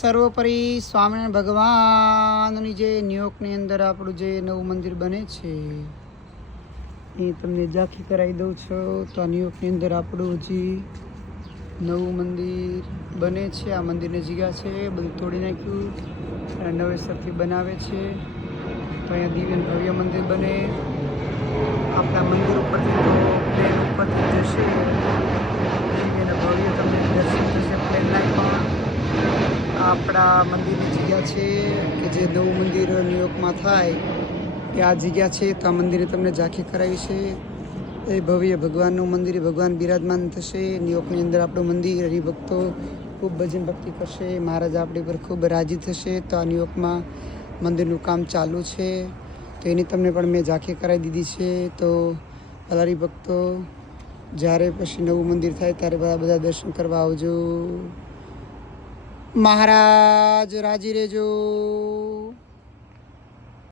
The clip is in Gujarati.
સર્વોપરી સ્વામિનારાયણ ભગવાનની જે ન્યુયોર્કની અંદર આપણું જે નવું મંદિર બને છે એ તમને ઝાંખી કરાવી દઉં છું. તો આ ન્યુયોર્કની અંદર આપણું હજી નવું મંદિર બને છે. આ મંદિરની જગ્યા છે, બધું તોડી નાખ્યું અને નવેસરથી બનાવે છે. તો અહીંયા દિવ્ય ભવ્ય મંદિર બને. આપણા મંદિર ઉપરથી તો પ્લેન ઉપરથી જશે, દિવ્ય ભવ્ય તમને દર્શન થશે પ્લેનના પણ. આપણા મંદિરની જગ્યા છે કે જે નવું મંદિર ન્યુયોર્કમાં થાય કે આ જગ્યા છે. તો આ મંદિરે તમને ઝાંખી કરાવી છે. એ ભવ્ય ભગવાનનું મંદિર, ભગવાન બિરાજમાન થશે ન્યુયોર્કની અંદર. આપણું મંદિર હરિભક્તો ખૂબ ભજન ભક્તિ કરશે. મહારાજ આપણી પર ખૂબ રાજી થશે. તો આ ન્યુયોર્કમાં મંદિરનું કામ ચાલુ છે, તો એની તમને પણ મેં ઝાંખી કરાવી દીધી છે. તો હરિભક્તો જ્યારે પછી નવું મંદિર થાય ત્યારે બધા દર્શન કરવા આવજો. મહારાજ રાજી રહેજો.